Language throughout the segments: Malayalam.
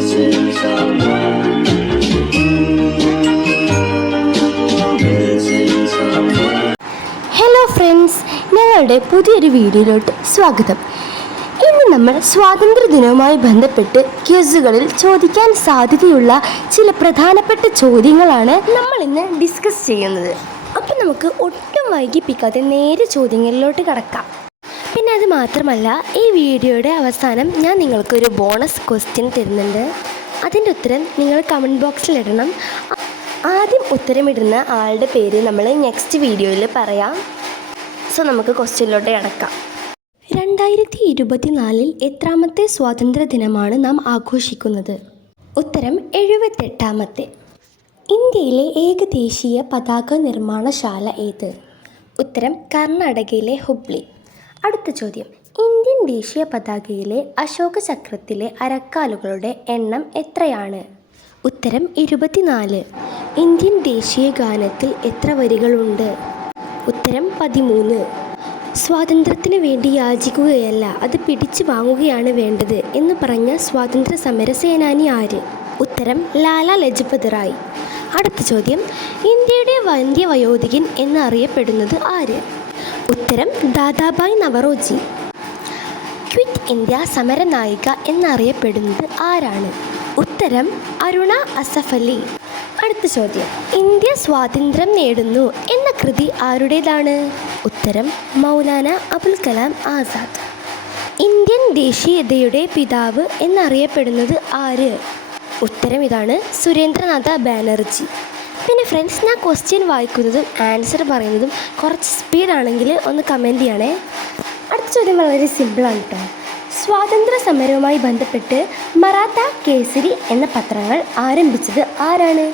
ഹലോ ഫ്രണ്ട്സ്, ഞങ്ങളുടെ പുതിയൊരു വീഡിയോയിലോട്ട് സ്വാഗതം. ഇന്ന് നമ്മൾ സ്വാതന്ത്ര്യദിനവുമായി ബന്ധപ്പെട്ട് ക്വിസുകളിൽ ചോദിക്കാൻ സാധ്യതയുള്ള ചില പ്രധാനപ്പെട്ട ചോദ്യങ്ങളാണ് നമ്മൾ ഇന്ന് ഡിസ്കസ് ചെയ്യുന്നത്. അപ്പം നമുക്ക് ഒട്ടും വൈകിപ്പിക്കാതെ നേരെ ചോദ്യങ്ങളിലോട്ട് കടക്കാം. പിന്നെ അത് മാത്രമല്ല, ഈ വീഡിയോയുടെ അവസാനം ഞാൻ നിങ്ങൾക്കൊരു ബോണസ് ക്വസ്റ്റ്യൻ തരുന്നുണ്ട്. അതിൻ്റെ ഉത്തരം നിങ്ങൾ കമൻറ്റ് ബോക്സിൽ ഇടണം. ആദ്യം ഉത്തരമിടുന്ന ആളുടെ പേര് നമ്മൾ നെക്സ്റ്റ് വീഡിയോയിൽ പറയാം. സോ നമുക്ക് ക്വസ്റ്റ്യനിലോട്ട് കടക്കാം. 2024 എത്രാമത്തെ സ്വാതന്ത്ര്യ ദിനമാണ് നാം ആഘോഷിക്കുന്നത്? ഉത്തരം 78ാമത്തെ. ഇന്ത്യയിലെ ഏകദേശീയ പതാക നിർമ്മാണശാല ഏത്? ഉത്തരം കർണാടകയിലെ ഹുബ്ലി. അടുത്ത ചോദ്യം, ഇന്ത്യൻ ദേശീയ പതാകയിലെ അശോക ചക്രത്തിലെ അരക്കാലുകളുടെ എണ്ണം എത്രയാണ്? ഉത്തരം 24. ഇന്ത്യൻ ദേശീയ ഗാനത്തിൽ എത്ര വരികളുണ്ട്? ഉത്തരം 13. സ്വാതന്ത്ര്യത്തിന് വേണ്ടി യാചിക്കുകയല്ല, അത് പിടിച്ചു വാങ്ങുകയാണ് വേണ്ടത് എന്ന് പറഞ്ഞ സ്വാതന്ത്ര്യ സമര സേനാനി ആര്? ഉത്തരം ലാലാ ലജ്പത് റായ്. അടുത്ത ചോദ്യം, ഇന്ത്യയുടെ വന്ധ്യവയോധികൻ എന്നറിയപ്പെടുന്നത് ആര്? ഉത്തരം ദാദാഭായ് നവറോജി. ക്വിറ്റ് ഇന്ത്യ സമരനായിക എന്നറിയപ്പെടുന്നത് ആരാണ്? ഉത്തരം അരുണ അസഫ് അലി. അടുത്ത ചോദ്യം, ഇന്ത്യ സ്വാതന്ത്ര്യം നേടുന്നു എന്ന കൃതി ആരുടേതാണ്? ഉത്തരം മൗലാന അബുൽ കലാം ആസാദ്. ഇന്ത്യൻ ദേശീയതയുടെ പിതാവ് എന്നറിയപ്പെടുന്നത് ആര്? ഉത്തരം ഇതാണ്, സുരേന്ദ്രനാഥ ബാനർജി. പിന്നെ ഫ്രണ്ട്സ്, ഞാൻ ക്വസ്റ്റ്യൻ വായിക്കുന്നതും ആൻസർ പറയുന്നതും കുറച്ച് സ്പീഡാണെങ്കിൽ ഒന്ന് കമൻറ്റ് ചെയ്യണേ. അടുത്ത ചോദ്യം വളരെ സിമ്പിളാണ് കേട്ടോ. സ്വാതന്ത്ര്യ സമരവുമായി ബന്ധപ്പെട്ട് മറാത്ത കേസരി എന്ന പത്രങ്ങൾ ആരംഭിച്ചത് ആരാണ്?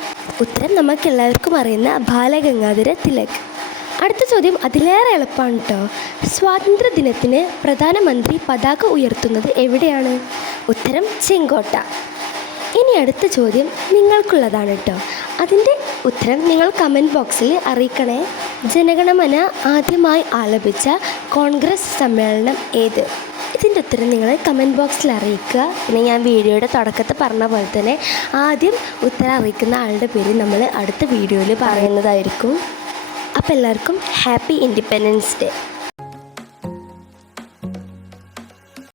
ഉത്തരം നമുക്കെല്ലാവർക്കും അറിയുന്ന ബാലഗംഗാധര തിലക്. അടുത്ത ചോദ്യം അതിലേറെ എളുപ്പമാണ് കേട്ടോ. സ്വാതന്ത്ര്യ ദിനത്തിന് പ്രധാനമന്ത്രി പതാക ഉയർത്തുന്നത് എവിടെയാണ്? ഉത്തരം ചെങ്കോട്ട. ഇനി അടുത്ത ചോദ്യം നിങ്ങൾക്കുള്ളതാണ് കേട്ടോ. അതിൻ്റെ ഉത്തരം നിങ്ങൾ കമൻറ്റ് ബോക്സിൽ അറിയിക്കണേ. ജനഗണമന ആദ്യമായി ആലപിച്ച കോൺഗ്രസ് സമ്മേളനം ഏത്? ഇതിൻ്റെ ഉത്തരം നിങ്ങൾ കമൻറ്റ് ബോക്സിൽ അറിയിക്കുക. പിന്നെ ഞാൻ വീഡിയോയുടെ തുടക്കത്തിൽ പറഞ്ഞ പോലെ തന്നെ ആദ്യം ഉത്തരം അറിയിക്കുന്ന ആളുടെ പേര് നമ്മൾ അടുത്ത വീഡിയോയിൽ പറയുന്നതായിരിക്കും. അപ്പോൾ എല്ലാവർക്കും ഹാപ്പി ഇൻഡിപെൻഡൻസ് ഡേ.